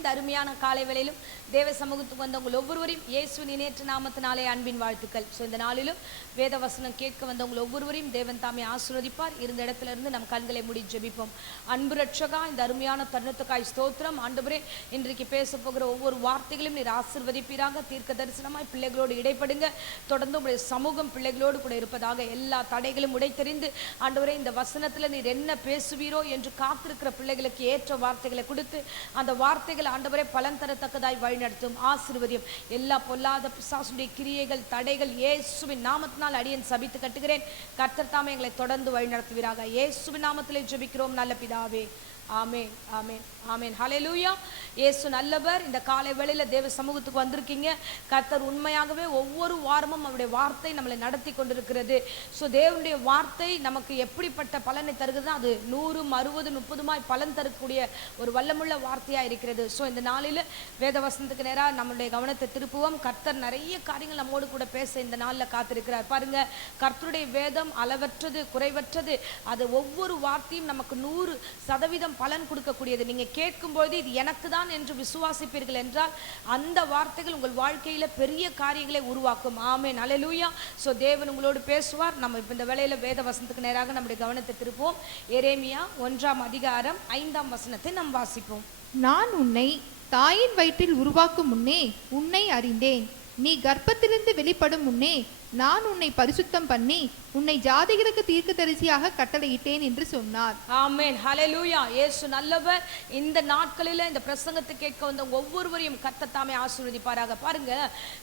இந்த அருமையான காலை வேளையிலும் தேவ சமூகத்துக்கு வந்தவங்க ஒவ்வொருவரையும் இயேசுவின் இணையற்ற நாமத்தினாலே அன்பின் வாழ்த்துக்கள். ஸோ இந்த நாளிலும் வேத வசனம் கேட்க வந்தவங்க ஒவ்வொருவரையும் தேவன் தாமே ஆசீர்வதிப்பார். இருந்த இடத்துல இருந்து நம் கண்களை மூடி ஜெபிப்போம். அன்பு ரட்சகா, இந்த அருமையான தருணத்துக்காய் ஸ்தோத்திரம். ஆண்டவரே, இன்றைக்கு பேச போகிற ஒவ்வொரு வார்த்தைகளும் நீர் ஆசீர்வதிப்பீராக. தீர்க்க தரிசனமாய் பிள்ளைகளோடு இடைப்படுங்க. தொடர்ந்து உங்களுடைய சமூகம் பிள்ளைகளோடு கூட இருப்பதாக. எல்லா தடைகளும் உடைத்தெறிந்து ஆண்டவரே, இந்த வசனத்தில் நீர் என்ன பேசுவீரோ என்று காத்திருக்கிற பிள்ளைகளுக்கு ஏற்ற வார்த்தைகளை கொடுத்து அந்த வார்த்தைகள் ஆண்டவரே பலன் தரத்தக்கதாய் வழிநடத்தும். ஆசீர்வதியும். எல்லா பொல்லாத பிசாசுடைய கிரியைகள் தடைகள் இயேசுவின் நாமத்தினால் அடியேன் சபித்து கட்டுகிறேன். கர்த்தர் தாமே எங்களை தொடர்ந்து வழிநடத்துவீராக. இயேசுவின் நாமத்திலே ஜெபிக்கிறோம் நல்ல பிதாவே. ஆமென், ஆமென், ஆமென். ஹல்லேலூயா. இயேசு நல்லவர். இந்த காலை வேளையில தேவ சமூகத்துக்கு வந்திருக்கீங்க. கர்த்தர் உண்மையாகவே ஒவ்வொரு வாரமும் அவருடைய வார்த்தை நம்மளை நடத்தி கொண்டிருக்கிறது. ஸோ தேவனுடைய வார்த்தை நமக்கு எப்படிப்பட்ட பலனை தருகிறது? அது 100, 60, 30 பலன் தரக்கூடிய ஒரு வல்லமுள்ள வார்த்தையா இருக்கிறது. ஸோ இந்த நாளில் வேத வசனத்துக்கு நேராக நம்மளுடைய கவனத்தை திருப்புவோம். கர்த்தர் நிறைய காரியங்கள் நம்மோடு கூட பேச இந்த நாளில் காத்திருக்கிறார். பாருங்க, கர்த்தருடைய வேதம் அளவற்றது, குறைவற்றது. அது ஒவ்வொரு வார்த்தையும் நமக்கு 100% பலன் கொடுக்கக்கூடியது. நீங்க கேட்கும்போது இது எனக்கு தான் என்று விசுவாசிப்பீர்கள் என்றால் அந்த வார்த்தைகள் உங்கள் வாழ்க்கையில பெரிய காரியங்களை உருவாக்கும். ஆமென், அல்லேலூயா. சோ தேவன் உங்களோடு பேசுவார். நம்ம இப்ப இந்த வேளையில வேத வசனத்துக்கு நேராக நம்முடைய கவனத்தை திருப்புவோம். எரேமியா 1:5 நாம் வாசிப்போம். நான் உன்னை தாயின் வயிற்றில் உருவாக்கும் முன்னே உன்னை அறிந்தேன். நீ கர்ப்பத்திலிருந்து வெளிப்படும் முன்னே நான் உன்னை பரிசுத்தம் பண்ணி உன்னை ஜாதிகளுக்கு தீர்க்கதரிசியாக கட்டளையிட்டேன் என்று சொன்னார். ஆமென், ஹல்லேலூயா. இயேசு நல்லவர். இந்த நாட்களில இந்த பிரசங்கத்தை கேட்க வந்த ஒவ்வொருவரையும் கர்த்தர் தாமே ஆசீர்வதிப்பாராக. பாருங்க,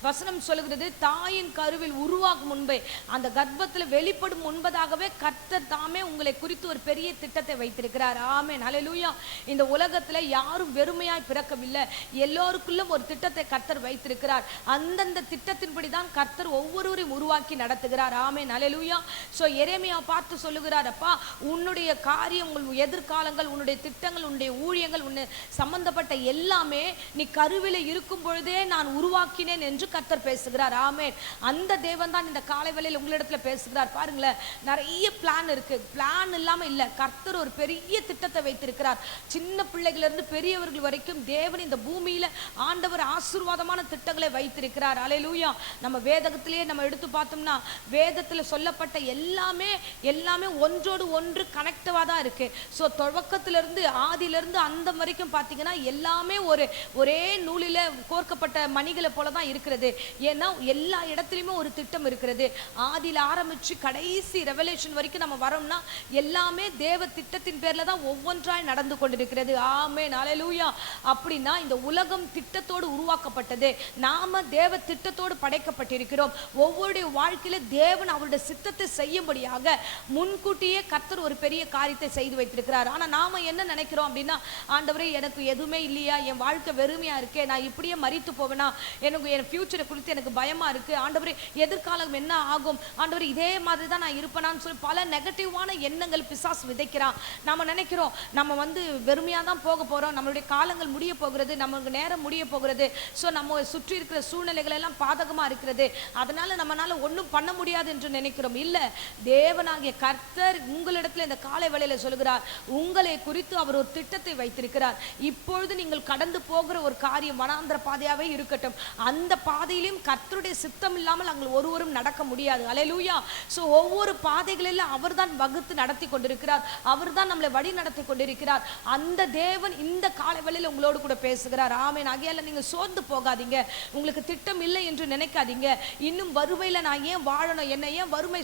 வசனம் சொல்லுகிறது, தாயின் கருவில் உருவாகும் முன்பே, அந்த கர்ப்பத்தில் வெளிப்படும் முன்பதாகவே கர்த்தர் தாமே உங்களை குறித்து ஒரு பெரிய திட்டத்தை வைத்திருக்கிறார். ஆமென், ஹல்லேலூயா. இந்த உலகத்துல யாரும் வெறுமையாய் பிறக்கவில்லை. எல்லோருக்குள்ளும் ஒரு திட்டத்தை கர்த்தர் வைத்திருக்கிறார். அந்தந்த திட்டத்தின்படி தான் கர்த்தர் ஒவ்வொருவரையும் உருவாக்கி நடத்துகிறார். ஆமென், அல்லேலூயா. சோ எரேமியா பார்த்து சொல்லுகிறார், அப்பா, உன்னுடைய காரியம், உங்கள் எதிர்காலங்கள், உன்னுடைய திட்டங்கள், உன்னுடைய ஊழியங்கள், உன்னை சம்பந்தப்பட்ட எல்லாமே நீ கருவில இருக்கும் பொழுதே நான் உருவாக்கினேன் என்று கர்த்தர் பேசுகிறார். ஆமென். அந்த தேவன் தான் இந்த காலை வேளையில் உங்களிடத்துல பேசுகிறார். பாருங்களேன், நிறைய பிளான் இருக்கு. பிளான் இல்லாம இல்ல. கர்த்தர் ஒரு பெரிய திட்டத்தை வைத்திருக்கிறார். சின்ன பிள்ளைகள் இருந்து பெரியவர்கள் வரைக்கும் தேவன் இந்த பூமியில ஆண்டவர் ஆசீர்வாதமான திட்டங்களை வைத்திருக்கிறார். அல்லேலூயா. நம்ம வேதத்திலேயே நம்ம எடுத்து பார்த்தோம்னா வேதத்துல சொல்லப்பட்ட எல்லாமே ஒன்றோடு ஒன்று கனெக்டிவா தான் இருக்கு. சோ துவக்கத்திலிருந்து ஆதியிலிருந்து அந்த வரைக்கும் பாத்தீங்கன்னா எல்லாமே ஒரே நூலில கோர்க்கப்பட்ட மணிகளை போல தான் இருக்கிறது. ஏன்னா எல்லா இடத்துலயுமே ஒரு திட்டம் இருக்கிறது. ஆதியில ஆரம்பிச்சு கடைசி ரெவலேஷன் வரைக்கும் நம்ம வரோம்னா எல்லாமே தேவ திட்டத்தின் பேர்ல தான் ஒவ்வொன்றாய் நடந்து கொண்டிருக்கிறது. ஆமென், அல்லேலூயா. அப்படின்னா இந்த உலகம் திட்டத்தோடு உருவாக்கப்பட்டது. நாம தேவ திட்டத்தோடு படைக்கப்பட்டிருக்கிறோம். ஒவ்வொரு வாழ்க்கையில தேவன் அவருடைய சித்தத்தை செய்யும்படியாக முன்கூட்டியே கர்த்தர் ஒரு பெரிய காரியத்தை செய்து வைத்திருக்கிறார். ஆனா நாம என்ன நினைக்கிறோம் அப்படின்னா, ஆண்டவரே, எனக்கு எதுவுமே இல்லையா, என் வாழ்க்கை வெறுமையா இருக்கே, நான் இப்படியே மரித்து போவேனா, எனக்கு என் ஃபியூச்சரை குறித்து எனக்கு பயமா இருக்கு, ஆண்டவரே எதிர்காலம் என்ன ஆகும், ஆண்டவரே இதே மாதிரி தான் நான் இருப்பேனான்னு சொல்லி பல நெகட்டிவான எண்ணங்கள் பிசாசு விதைக்கிறான். நாம நினைக்கிறோம் நம்ம வெறுமையா தான் போக போறோம், நம்மளுடைய காலங்கள் முடிய போகிறது, நமக்கு நேரம் முடிய போகிறது, சோ நம்ம சுற்றி இருக்கிற சூழ்நிலைகள் எல்லாம் பாதகமா இருக்கிறது, அதனால நம்மளால ஒன்றும் பண்ண முடியாது என்று நினைக்கிறோம். இல்ல, தேவனாகிய கர்த்தர் உங்களிடத்துல இந்த காலை வேளையில சொல்கிறார், உங்களை குறித்து அவர் ஒரு திட்டத்தை வைத்திருக்கிறார். இப்பொழுது நீங்கள் கடந்து போகிற ஒரு காரியம் வனாந்திர பாதையாவே இருக்கட்டும், அந்த பாதையிலும் கர்த்தருடைய சித்தம் இல்லாமல் அங்கே ஒருவரும் நடக்க முடியாது. அல்லேலூயா. சோ ஒவ்வொரு பாதைகளில் அவர்தான் வகுத்து நடத்தி கொண்டிருக்கிறார். அவர்தான் நம்மளை வழி நடத்தி கொண்டிருக்கிறார். அந்த தேவன் இந்த காலை வேளையில உங்களோடு கூட பேசுகிறார். ஆமென். ஆகையால நீங்க சோர்ந்து போகாதீங்க. உங்களுக்கு திட்டம் இல்லை என்று நினைக்காதீங்க. இன்னும் வறுமையில நான் ஏன் வாழணும், என்ன ஏன் வறுமை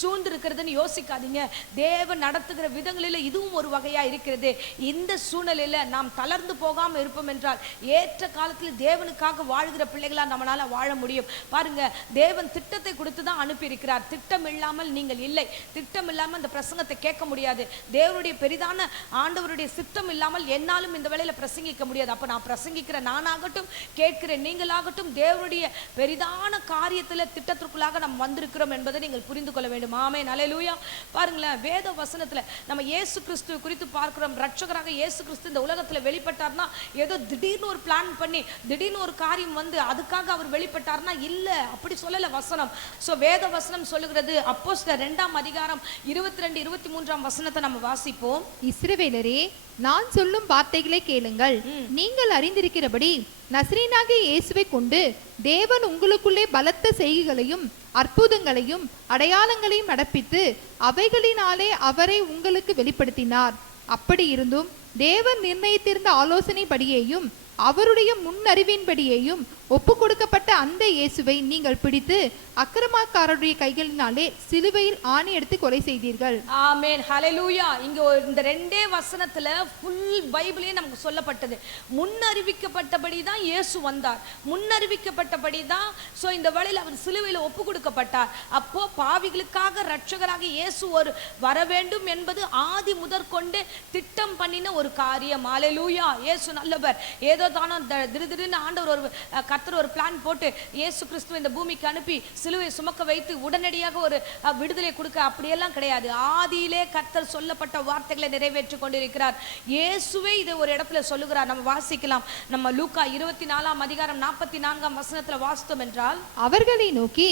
சூழ்ந்து இருக்கிறதுன்னு யோசிக்காதீங்க. தேவன் நடத்துகிற விதங்களில் இதுவும் ஒரு வகையா இருக்கிறது. இந்த சூழ்நிலையில நாம் தளர்ந்து போகாம இருப்போம் என்றால் ஏற்ற காலத்தில் தேவனுக்காக வாழ்கிற பிள்ளைகளா நம்மளால வாழ முடியும். பாருங்க, தேவன் திட்டத்தை கொடுத்து தான் அனுப்பி இருக்கிறார். திட்டம் இல்லாமல் நீங்கள் இல்லை. திட்டம் இல்லாமல் இந்த பிரசங்கத்தை கேட்க முடியாது. தேவனுடைய பெரிதான ஆண்டவருடைய சித்தம் இல்லாமல் என்னாலும் இந்த வேளையில பிரசங்கிக்க முடியாது. அப்ப நான் பிரசங்கிக்கிற நானாகட்டும், கேட்கிற நீங்களாகட்டும், தேவனுடைய பெரிதான காரியத்துல திட்டத்தை அதிகாரத்திற்குள்ளாக நாம் வந்திருக்கிறோம் என்பதை நீங்கள் புரிந்து கொள்ள வேண்டும். ஆமென், அல்லேலூயா. பாருங்களேன், வேத வசனத்துல நம்ம இயேசு கிறிஸ்துவை குறித்து பார்க்கிறோம். ரட்சகராக இயேசு கிறிஸ்து இந்த உலகத்துல வெளிப்பட்டார்னா ஏதோ திடீர்னு ஒரு பிளான் பண்ணி திடீர்னு ஒரு காரியம் வந்து அதுக்காக அவர் வெளிப்பட்டார்னா இல்ல, அப்படி சொல்லல வசனம். சோ வேத வசனம் சொல்லுகிறது, அப்போஸ்தலர் 2ஆம் அதிகாரம் 22 23ஆம் வசனத்தை நம்ம வாசிப்போம். இஸ்ரவேலரே, நான் சொல்லும் வார்த்தைகளை கேளுங்கள். நீங்கள் அறிந்திருக்கிறபடி நசரேயனாகிய இயேசுவை கொண்டு தேவன் உங்களுக்குள்ளே பலத்த செய்கைகளையும் அற்புதங்களையும் அடையாளங்களையும் நடப்பித்து அவைகளினாலே அவரை உங்களுக்கு வெளிப்படுத்தினார். அப்படி இருந்தும் தேவன் நிர்ணயித்திருந்த ஆலோசனைப்படியேயும் அவருடைய முன்னறிவின்படியேயும் ஒப்பு கொடுக்கப்பட்ட அந்த இயேசுவை நீங்கள் பிடித்து அக்கிரமக்காரருடைய கைகளினாலே சிலுவையில் ஆணி எடுத்து கொலை செய்தீர்கள். ஆமென், ஹல்லேலூயா. இங்க இந்த ரெண்டே வசனத்துல ஃபுல் பைபிளே நமக்கு சொல்லப்பட்டது. முன்னறிவிக்கப்பட்டபடி தான் இயேசு வந்தார், முன்னறிவிக்கப்பட்டபடி தான் சோ இந்த வேளையில அவர் சிலுவையில் ஒப்பு கொடுக்கப்பட்டார். அப்போ பாவிகளுக்காக ரட்சகராக இயேசு ஒரு வர வேண்டும் என்பது ஆதி முதற்கொண்டு திட்டம் பண்ணின ஒரு காரியம். ஹல்லேலூயா. இயேசு நல்லவர். ஏதோ தானோ திடீர்னு ஆண்டவர் ஒரு கர்த்தர் ஒரு பிளான் போட்டு இயேசு கிறிஸ்துவை இந்த பூமிக்கு அனுப்பி சிலுவை சுமக்க வைத்து உடனடியாக ஒரு விடுதலை கொடுக்க அப்படியெல்லாம் கிடையாது. ஆதியிலே கர்த்தர் சொல்லப்பட்ட வார்த்தைகளை நிறைவேற்றி கொண்டிருக்கிறார். இயேசுவே இதை ஒரு இடத்துல சொல்லுகிறார். நம்ம வாசிக்கலாம். நம்ம லூக்கா 24ஆம் அதிகாரம் 44ஆம் வசனத்துல வாசித்தோம் என்றால், அவர்களை நோக்கி,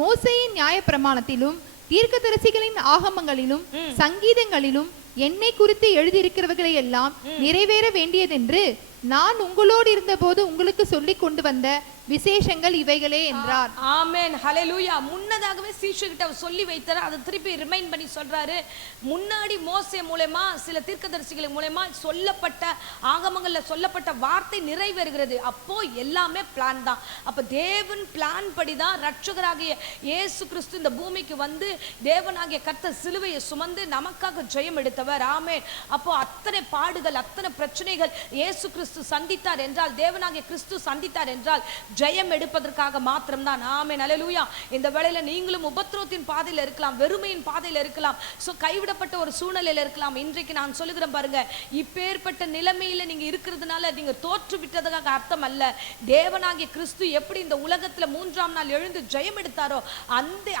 மோசேயின் நியாயப்பிரமாணத்திலும் தீர்க்கதரிசிகளின் ஆகமங்களிலும் சங்கீதங்களிலும் என்னை குறித்து எழுதியிருக்கிறவர்களை எல்லாம் நிறைவேற வேண்டியதென்று நான் உங்களோடு இருந்தபோது உங்களுக்கு சொல்லி கொண்டு வந்த விசேஷங்கள் இவைகளே என்றார். ஆமென், ஹல்லேலூயா. முன்னதாகவே சீஷர்கிட்ட சொல்லி வைத்தார். அதை திருப்பி ரிமைண்ட் பண்ணி சொல்றாரு. முன்னாடி மோசே மூலமா சில தீர்க்கதரிசிகள் மூலமா சொல்லப்பட்ட ஆகமங்கள்ல சொல்லப்பட்ட வார்த்தை நிறைவேறுகிறது. அப்போ எல்லாமே பிளான் தான். அப்ப தேவன் பிளான் படிதான் ரட்சகராகிய இயேசு கிறிஸ்து இந்த பூமிக்கு வந்து தேவனாகிய கர்த்தர் சிலுவையை சுமந்து நமக்காக ஜெயம் எடுத்தவர். ஆமென். அப்போ அத்தனை பாடுகள் அத்தனை பிரச்சனைகள் இயேசு கிறிஸ்து சந்தித்தார் என்றால், தேவனாகிய கிறிஸ்து சந்தித்தார் என்றால் ஜெயம் எடுப்பதற்காக மாத்திரம்தான். ஆமென், அல்லேலூயா. இந்த வேளையில நீங்களும் உபத்திரவத்தின் பாதையில இருக்கலாம், வெறுமையின் பாதையில இருக்கலாம், சோ கைவிடப்பட்ட ஒரு சூழ்நிலையில இருக்கலாம். இன்றைக்கு நான் சொல்லுகிறேன் பாருங்க, இப்பேற்பட்ட நிலைமையில நீங்க இருக்கிறதுனால நீங்க தோற்று விட்டதுக்காக அர்த்தம் அல்ல. தேவனாகிய கிறிஸ்து எப்படி இந்த உலகத்துல 3ஆம் நாள் எழுந்து ஜெயம் எடுத்தாரோ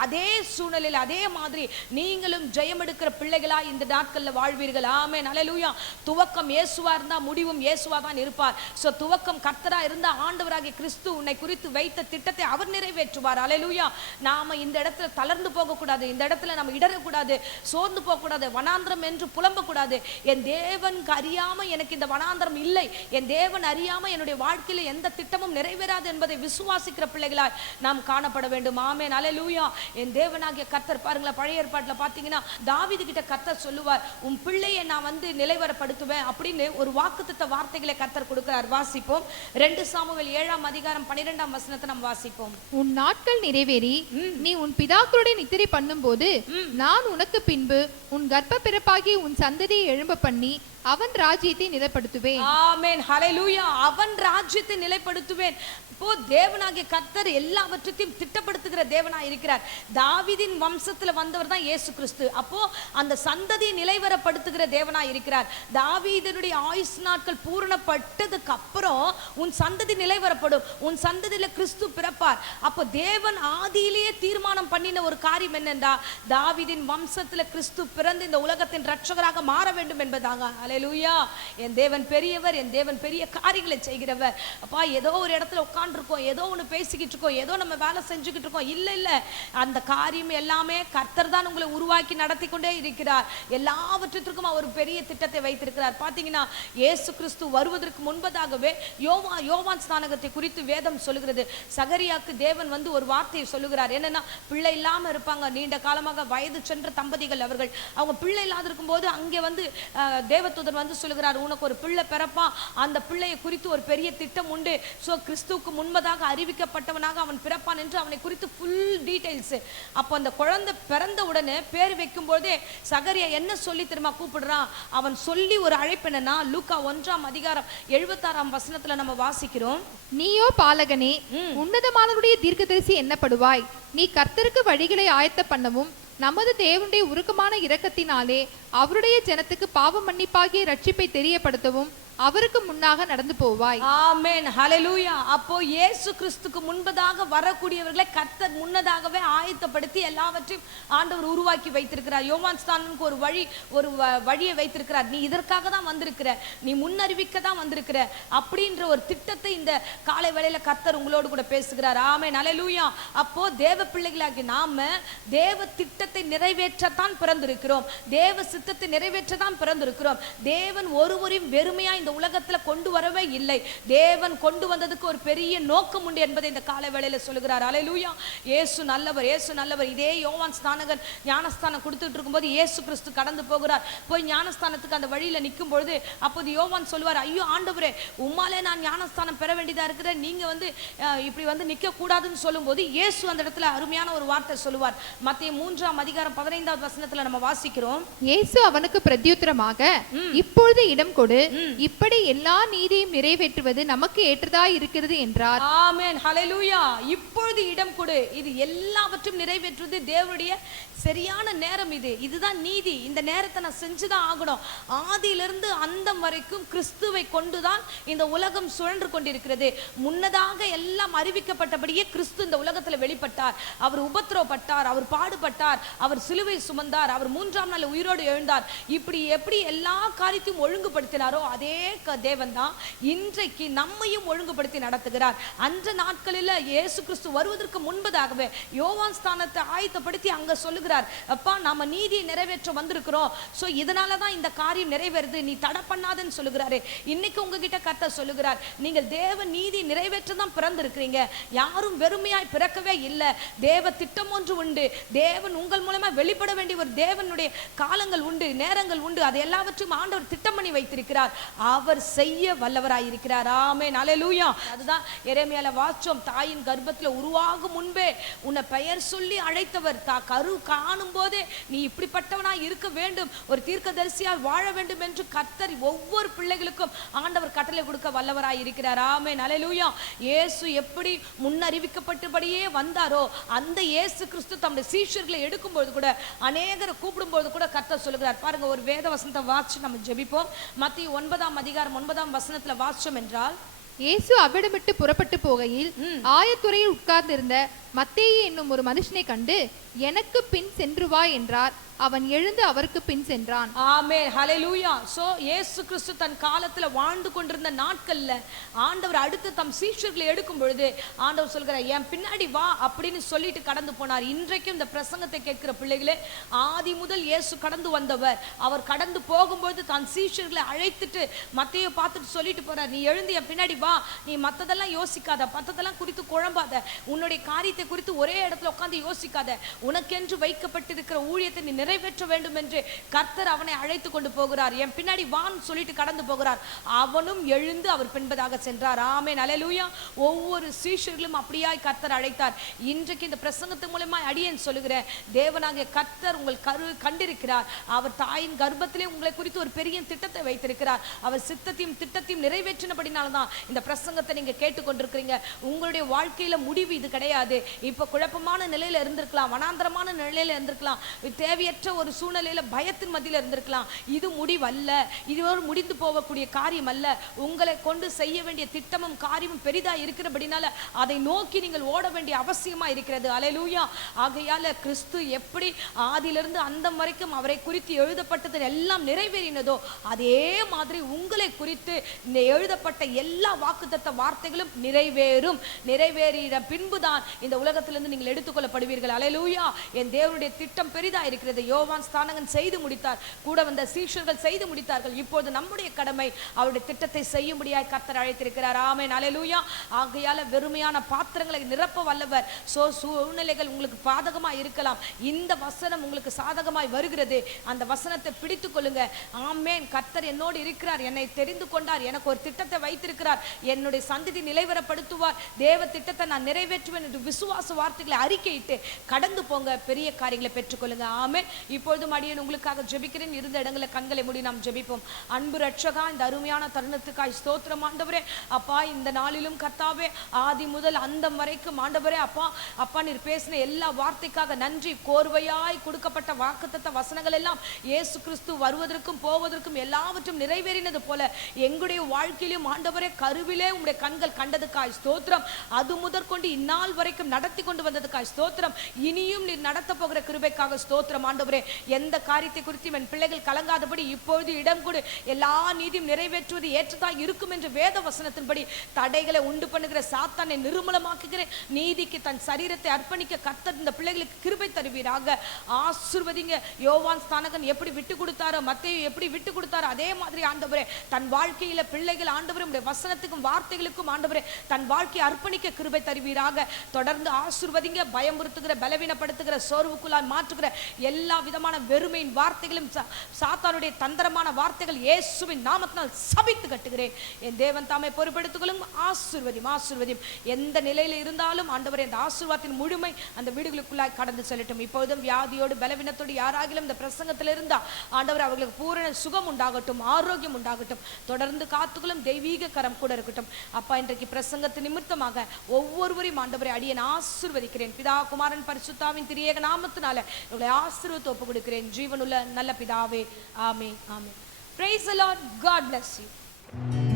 அதே சூழ்நிலையில அதே மாதிரி நீங்களும் ஜெயம் எடுக்கிற பிள்ளைகளா இந்த நாட்கள்ல வாழ்வீர்கள். ஆமென், அல்லேலூயா. துவக்கம் இயேசுவா இருந்தா முடிவும் இயேசுவா தான் இருப்பார். சோ துவக்கம் கர்த்தரா இருந்தா ஆண்டவராகிய கிறிஸ்து உன்னை குறித்து வைத்த திட்டத்தை அவர் நிறைவேற்றுவார். அல்லேலூயா. நாம இந்த இடத்துல தளர்ந்து போக கூடாது, இந்த இடத்துல நம்ம இடறக்கூடாது, சோர்ந்து போக கூடாது, வனாந்திரம் என்று புலம்ப கூடாது. என் தேவனுக்கு அறியாம எனக்கு இந்த வனாந்திரம் இல்லை, என் தேவன் அறியாம என்னுடைய வாழ்க்கையில எந்த திட்டமும் நிறைவேறாது என்பதை விசுவாசிக்கிற பிள்ளைகளாய் நாம் காணப்பட வேண்டும். ஆமென், அல்லேலூயா. என் தேவனாகிய கர்த்தர் பாருங்களேன், பழைய ஏற்பாட்டுல பாத்தீங்கன்னா தாவீது கிட்ட கர்த்தர் சொல்லுவார், உன் பிள்ளையை நான் வந்து நிலைவரப்படுத்துவேன் அப்படின்னு ஒரு வாக்குத்தத்த வார்த்தைகளை கர்த்தர் கொடுக்கிறார். வாசிப்போம். 2 சாமுவேல் 7ஆம் அதிகாரம் 12ஆம் வசனத்தை நாம் வாசிப்போம். உன் நாட்கள் நிறைவேறி நீ உன் பிதாக்களுடைய நித்திரை பண்ணும்போது நான் உனக்கு பின்பு உன் கர்ப்ப பிறப்பாகி உன் சந்ததியை எழும்ப பண்ணி அவன் ராஜ்யத்தை நிலைப்படுத்துவேன். ஆமென், ஹல்லேலூயா. அவன் ராஜ்யத்தை நிலைப்படுத்துவேன். இப்போ தேவனாகிய கர்த்தர் எல்லாவற்றையும் திட்டப்படுத்துகிற தேவனாய் இருக்கிறார். தாவீதின் வம்சத்துல வந்தவர் தான் இயேசு கிறிஸ்து. அப்போ அந்த சந்ததியை நிலைவரப்படுத்துகிற தேவனாய் இருக்கிறார். தாவீதினுடைய ஆயுஸ் நாட்கள் பூரணப்பட்டதுக்கு அப்புறம் உன் சந்ததி நிலைவரப்படும், உன் சந்ததியில கிறிஸ்து பிறப்பார். அப்போ தேவன் ஆதியிலேயே தீர்மானம் பண்ணின ஒரு காரியம் என்னென்றா, தாவீதின் வம்சத்துல கிறிஸ்து பிறந்து இந்த உலகத்தின் ரட்சகராக மாற வேண்டும் என்பதாக. அல்லேலூயா. என் தேவன் பெரியவர், என் தேவன் பெரிய காரியங்களை செய்கிறவர். அப்பா, ஏதோ ஒரு இடத்துல உட்கார்ந்துருக்கோம், ஏதோ ஒன்று பேசிக்கிட்டு இருக்கோம், ஏதோ நம்ம வேலை செஞ்சுக்கிட்டு இருக்கோம், இல்ல இல்ல, அந்த காரியம் எல்லாமே கர்த்தர் தான் உங்களை உருவாக்கி நடத்தி கொண்டே இருக்கிறார். எல்லாவற்றிற்கும் அவர் பெரிய திட்டத்தை வைத்திருக்கிறார். பாத்தீங்கன்னா இயேசு கிறிஸ்து வருவதற்கு முன்பதாகவே யோவான் ஸ்நானகத்தை குறித்து வேதம் சொல்லுகிறது. சகரியாக்கு தேவன் வந்து ஒரு வார்த்தையை சொல்லுகிறார். என்னன்னா, பிள்ளை இல்லாம இருப்பாங்க, நீண்ட காலமாக வயது சென்ற தம்பதிகள் அவர்கள், அவங்க பிள்ளை இல்லாத இருக்கும் போது அங்கே வந்து தேவதூதன் வந்து சொல்லுகிறார், உனக்கு ஒரு பிள்ளை பிறப்பான், அந்த பிள்ளையை குறித்து ஒரு பெரிய திட்டம் உண்டு, சோ கிறிஸ்துவுக்கு முன்பதாக அறிவிக்கப்பட்டவனாக அவன் பிறப்பான் என்று அவனை குறித்து ஃபுல் டீடைல்ஸ். அப்போ அந்த குழந்தை பிறந்த உடனே பேர் வைக்கும் போதே சகரியா என்ன சொல்லி தெரியுமா கூப்பிடுறான்? அவன் சொல்லி ஒரு அழைப்பு என்னன்னா, லூக்கா 1ஆம் அதிகாரம் 76ஆம் வசனத்துல நம்ம வாசிக்கிறோம். நீயோ பாலகனே, உன்னதமானவருடைய தீர்க்கதரிசி என்னப்படுவாய். நீ கர்த்தருக்கு வழிகளை ஆயத்த பண்ணவும் நமது தேவனுடைய உருக்கமான இரக்கத்தினாலே அவருடைய ஜனத்துக்கு பாவ மன்னிப்பாகிய ரட்சிப்பை தெரியப்படுத்தவும் அவருக்கு முன்னாக நடந்து போவாய். ஆமென், ஹல்லேலூயா. அப்போ இயேசு கிறிஸ்துக்கு முன்பதாக வரக்கூடியவர்களை கர்த்தர் முன்னதாகவே ஆயத்தப்படுத்தி எல்லாவற்றையும் ஆண்டவர் உருவாக்கி வைத்திருக்கிறார். யோவான் ஸ்நானனுக்கு ஒரு வழியை வைத்திருக்கிறார். நீ இதற்காக தான் வந்திருக்கிற, நீ முன்னறிவிக்க தான் வந்திருக்கிற அப்படின்ற ஒரு திட்டத்தை இந்த காலை வேளையில கர்த்தர் உங்களோடு கூட பேசுகிறார். ஆமென், ஹல்லேலூயா. அப்போ தேவ பிள்ளைகளாகி நாம தேவ திட்டத்தை நிறைவேற்றத்தான் பிறந்திருக்கிறோம். தேவ சித்தத்தை நிறைவேற்றத்தான் பிறந்திருக்கிறோம். தேவன் ஒருவரையும் வெறுமையா இந்த உலகத்துல கொண்டு வரவே இல்லை. தேவன் கொண்டு வந்ததுக்கு ஒரு பெரிய நோக்கம் உண்டு என்பதை இந்த காலை வேளையில சொல்லுகிறார். ஹல்லேலூயா. இயேசு நல்லவர், இயேசு நல்லவர். இதே யோவான் ஸ்நானகன் ஞானஸ்தானம் கொடுத்துட்டு இருக்கும்போது இயேசு கிறிஸ்து கடந்து போகிறார். போய் ஞானஸ்தானத்துக்கு அந்த வழியில நிற்கும் பொழுது அப்போது யோவான் சொல்வார், ஐயோ ஆண்டவரே, உம்மாலே நான் ஞானஸ்தானம் பெற வேண்டியதா இருக்கிற, நீங்க இப்படி நிக்க கூடாதுன்னு சொல்லும்போது இயேசு அந்த இடத்துல அருமையான ஒரு வார்த்தை சொல்லுவார். மத்தேயு 3:15 வசனத்துல நம்ம வாசிக்கிறோம். இயேசு அவனுக்கு பிரத்யுத்தரமாக, இப்பொழுது இடம் கொடு, இப்படி எல்லா நீதியும் நிறைவேற்றுவது நமக்கு ஏற்றதா இருக்கிறது என்றார். ஆமென், ஹல்லேலூயா. இப்பொழுது இடம் கொடு, இது எல்லாவற்றையும் நிறைவேற்றுவது தேவனுடைய சரியான நேரம். இதுதான் நீதி. இந்த நேரத்தை நான் செஞ்சுதான் ஆகணும். ஆதியிலிருந்து அந்தம் வரைக்கும் கிறிஸ்துவை கொண்டுதான் இந்த உலகம் சுழன்று கொண்டிருக்கிறது. முன்னதாக எல்லாம் அறிவிக்கப்பட்டபடியே கிறிஸ்து இந்த உலகத்தில் வெளிப்பட்டார். அவர் உபத்திரவப்பட்டார், அவர் பாடுபட்டார், அவர் சிலுவை சுமந்தார், அவர் 3ஆம் நாள் உயிரோடு எழுந்தார். இப்படி எப்படி எல்லா காரியத்தையும் ஒழுங்குபடுத்தினாரோ அதே தேவன் தான் இன்றைக்கு நம்மையும் ஒழுங்குபடுத்தி நடத்துகிறார். அந்த நாட்களில் இயேசு கிறிஸ்து வருவதற்கு முன்பதாகவே யோவான் ஸ்தானத்தை ஆயத்தப்படுத்தி அங்க சொல்லுகிறார், அப்பா நாம நீதியை நிறைவேற்ற வந்திருக்கிறோம், சோ இதனாலதான் இந்த காரியம் நிறைவேறுது, நீ தடை பண்ணாதன்னு சொல்லுகிறாரு. இன்னைக்கு உங்ககிட்ட கர்த்தர் சொல்லுகிறார், நீங்கள் தேவ நீதி நிறைவேற்ற தான் பிறந்திருக்கிறீங்க. யாரும் வெறுமையாய் பிறக்கவே இல்லை. தேவ திட்டம் ஒன்று உண்டு. தேவன் உங்கள் மூலமா வெளிப்பட வேண்டிய ஒரு தேவனுடைய காலங்கள் உண்டு, நேரங்கள் உண்டு. அது எல்லாவற்றையும் ஆண்டவர் திட்டம் பண்ணி வைத்திருக்கிறார். அவர் செய்ய வல்லவராய் இருக்கிறார். ஆமென், ஹல்லேலூயா. அதுதான் எரேமியால வாச்சோம், தாயின் கர்ப்பத்தில் உருவாகும் முன்பே உன்னை பெயர் சொல்லி அழைத்தவர், கரு காணும் போதே நீ இப்படிப்பட்டவனாய் இருக்க வேண்டும், ஒரு தீர்க்கதரிசியாய் வாழ வேண்டும் என்று கர்த்தர் ஒவ்வொரு பிள்ளைகளுக்கும் ஆண்டவர் கட்டளை கொடுக்க வல்லவராய் இருக்கிறார். ஆமென், ஹல்லேலூயா. இயேசு எப்படி முன்னறிவிக்கப்பட்டபடியே வந்தாரோ அந்த இயேசு கிறிஸ்து தம்முடைய சீஷர்களை எடுக்கும்போது கூட, அநேகரை கூப்பிடும்போது கூட கர்த்தர் சொல்லுகிறார். பாருங்க, ஒரு வேத வசனத்தை வாசிச்சு நம்ம ஜெபிப்போம். மத்தேயு 9:9 வசனத்துல வாசிச்சோம் என்றால், இயேசு அவ்விடமிட்டு புறப்பட்டு போகையில் ஆயத்துறையில் உட்கார்ந்திருந்த மத்தேயு என்னும் ஒரு மனுஷனை கண்டு, எனக்கு பின் சென்று வா என்றார். அவன் எழுந்து அவருக்கு பின் சென்றான். ஆமென், ஹல்லேலூயா. சோ இயேசு கிறிஸ்து தன் காலத்துல வாழ்ந்து கொண்டிருந்த நாட்கள்ல ஆண்டவர் அடுத்து தம் சீஷர்களை எடுக்கும் பொழுது ஆண்டவர் சொல்கிறார், என் பின்னாடி வா அப்படின்னு சொல்லிட்டு கடந்து போனார். இன்றைக்கும் இந்த பிரசங்கத்தை கேட்கிற பிள்ளைகளே, ஆதி முதல் இயேசு கடந்து வந்தவர். அவர் கடந்து போகும்போது தன் சீஷர்களை அழைத்துட்டு மத்தேயு பார்த்துட்டு சொல்லிட்டு போறார், நீ எழுந்து என் பின்னாடி வா, நீ மத்ததெல்லாம் யோசிக்காத, மத்ததெல்லாம் குறித்து குழம்பாத, உன்னுடைய காரியத்தை குறித்து ஒரே இடத்துல உட்கார்ந்து யோசிக்காத, உனக்கென்று வைக்கப்பட்டிருக்கிற ஊழியத்தை நீ நிறைவேற்ற வேண்டும் என்று கர்த்தர் அவனை அழைத்து கொண்டு போகிறார். என் பின்னாடி வான்னு சொல்லிட்டு கடந்து போகிறார். அவனும் எழுந்து அவர் பின்பதாக சென்றார். ஆமென், ஹல்லேலூயா. ஒவ்வொரு சீஷர்களும் அப்படியாய் கர்த்தர் அழைத்தார். இன்றைக்கு இந்த பிரசங்கத்தின் மூலமா அடியேன் சொல்லுகிறேன், தேவனாகிய கர்த்தர் உங்கள் கண்டிருக்கிறார். அவர் தாயின் கர்ப்பத்திலே உங்களை குறித்து ஒரு பெரிய திட்டத்தை வைத்திருக்கிறார். அவர் சித்தத்தையும் திட்டத்தையும் நிறைவேற்றினபடினால்தான் இந்த பிரசங்கத்தை நீங்க கேட்டுக்கொண்டிருக்கிறீங்க. உங்களுடைய வாழ்க்கையில முடிவு இது கிடையாது. இப்ப குழப்பமான நிலையில இருந்திருக்கலாம், வனாந்தரமான நிலையில இருந்திருக்கலாம், தேவையற்ற ஒரு சூழ்நிலையில பயத்தின் மத்தியில இருந்திருக்கலாம். இது முடிவல்ல, இது ஒரு முடிந்து போகக்கூடிய காரியம் அல்ல. உங்களை கொண்டு செய்ய வேண்டிய திட்டமும் காரியமும் பெரிதா இருக்கிறபடினால அதை நோக்கி நீங்கள் ஓட வேண்டிய அவசியமா இருக்கிறது. ஹல்லேலூயா. ஆகையால கிறிஸ்து எப்படி ஆதியிலிருந்து அந்தம் வரைக்கும் அவரை குறித்து எழுதப்பட்டது எல்லாம் நிறைவேறினதோ அதே மாதிரி உங்களை குறித்து இந்த எழுதப்பட்ட எல்லா வாக்குத்தத்த வார்த்தைகளும் நிறைவேறும். நிறைவேறின பின்புதான் இந்த உலகத்திலிருந்து நீங்கள் எடுத்துக்கொள்ளப்படுவீர்கள். ஹல்லேலூயா. என் தேவனுடைய திட்டம் பெரிதா இருக்கிறது. யோவான் ஸ்நானகன் செய்து முடித்தார், கூட வந்த சீஷர்கள் செய்து முடித்தார்கள். இப்போது நம்முடைய கடமை அவருடைய திட்டத்தை செய்யும்படியாய் கர்த்தர் அழைத்திருக்கிறார். ஆமென், ஹல்லேலூயா. ஆகையால வெறுமையான பாத்திரங்களை நிரப்ப வல்லவர். சூழ்நிலைகள் உங்களுக்கு பாதகமா இருக்கலாம், இந்த வசனம் உங்களுக்கு சாதகமாய் வருகிறது, அந்த வசனத்தை பிடித்துக் கொள்ளுங்க. ஆமென், கர்த்தர் என்னோடு இருக்கிறார், என்னை தெரிந்து கொண்டார், எனக்கு ஒரு திட்டத்தை வைத்திருக்கிறார், என்னுடைய சந்ததி நிலைவரப்படுத்துவார், தேவ திட்டத்தை நான் நிறைவேற்றுவேன் என்று விசுவாச வார்த்தைகளை அறிக்கையிட்டு கடந்து போங்க, பெரிய காரியங்களை பெற்றுக்கொள்ளுங்க. ஆமென். இப்பொழுதும் அடியேன் உங்களுக்காக ஜெபிக்கிறேன். இருந்த இடங்களில் கண்களை மூடி நாம் ஜெபிப்போம். அன்பு ரட்சகா, இந்த அருமையான தருணத்துக்காய் ஸ்தோத்திரம் ஆண்டவரே. அப்பா, இந்த நாளிலும் கர்த்தாவே, ஆதி முதல் அந்தம் வரைக்கும் ஆண்டவரே, அப்பா நீர் பேசின எல்லா வார்த்தைக்காக நன்றி. கோர்வையாய் கொடுக்கப்பட்ட வாக்குத்தத்த வசனங்கள் எல்லாம் இயேசு கிறிஸ்து வருவதற்கும் போவதற்கும் எல்லாவற்றும் நிறைவேறினது போல எங்களுடைய வாழ்க்கையிலும் ஆண்டவரே, கருவிலே உம்முடைய கண்கள் கண்டதுக்காய் ஸ்தோத்திரம். அது முதற்கொண்டு இந்நாள் வரைக்கும் நடத்தி கொண்டு வந்ததுக்காய் ஸ்தோத்திரம். இனியும் நீர் நடத்த போகிற கிருபைக்காக ஸ்தோத்திரம் ஆண்டவரே. எந்த காரியத்தை குறித்து என் பிள்ளைகள் கலங்காதபடி இப்பொழுது இடம் கொடு. எல்லா நீதியும் நிறைவேற்றுவது ஏற்றதாக இருக்கும் என்று வேத வசனத்தின்படி தடைகளை உண்டு பண்ணுகிற சாத்தானை நிர்மூலமாக்குகிறேன். நீதிக்கு தன் சரீரத்தை அர்ப்பணிக்க கர்த்தர் இந்த பிள்ளைகளுக்கு கிருபை தருவீராக. ஆசீர்வதிங்க. யோவான் ஸ்நானகன் எப்படி விட்டு கொடுத்தாரோ, மத்தேயு எப்படி விட்டு கொடுத்தாரோ, அதே மாதிரி ஆண்டவரே தன் வாழ்க்கையில பிள்ளைகள் ஆண்டவரே உம்முடைய வசனத்துக்கும் வார்த்தைகளுக்கும் ஆண்டவரே தன் வாழ்க்கையை அர்ப்பணிக்க கிருபை தருவீராக. தொடர்ந்து ஆசீர்வதிங்க. பயமுறுத்துகிற, பலவீனப்படுத்துகிற, சோர்வுக்குள்ளாய் மாற்றுகிற எல்லா விதமான வெறுமையின் வார்த்தைகளும், சாத்தானுடைய தந்திரமான வார்த்தைகள் இயேசுவின் நாமத்தினால் சபித்து கட்டுகிறேன். என் தேவன் தாமே பொறுப்பெடுத்துக் கொள்ளும். ஆசீர்வதியும், ஆசீர்வதியும். எந்த நிலையில இருந்தாலும் ஆண்டவரே அந்த ஆசீர்வாதத்தின் முழுமை அந்த வீடுகளுக்குள்ளாய் கடந்து செல்லட்டும். இப்போதும் வியாதியோடு பலவீனத்தோடு யாராகிலும் இந்த பிரசங்கத்தில் இருந்தா ஆண்டவர் அவர்களுக்கு பூரண சுகம் உண்டாகட்டும், ஆரோக்கியம் உண்டாகட்டும். தொடர்ந்து காத்துக்களும் தெய்வீக கரம் கூட இருக்கட்டும். அப்பா, இன்றைக்கு பிரசங்கத்து நிமித்தமாக ஒவ்வொருவரையும் ஆண்டவரை அடியேன் ஆசீர்வதிக்கிறேன். பிதா, குமாரன், பரிசுத்தாவின் திரியேக நாமத்தினால உங்களை ஆசீர்வாதத்தை ஒப்பு கொடுக்கிறேன். ஜீவனுள்ள நல்ல பிதாவே, ஆமென், ஆமென். Praise the Lord. God bless you.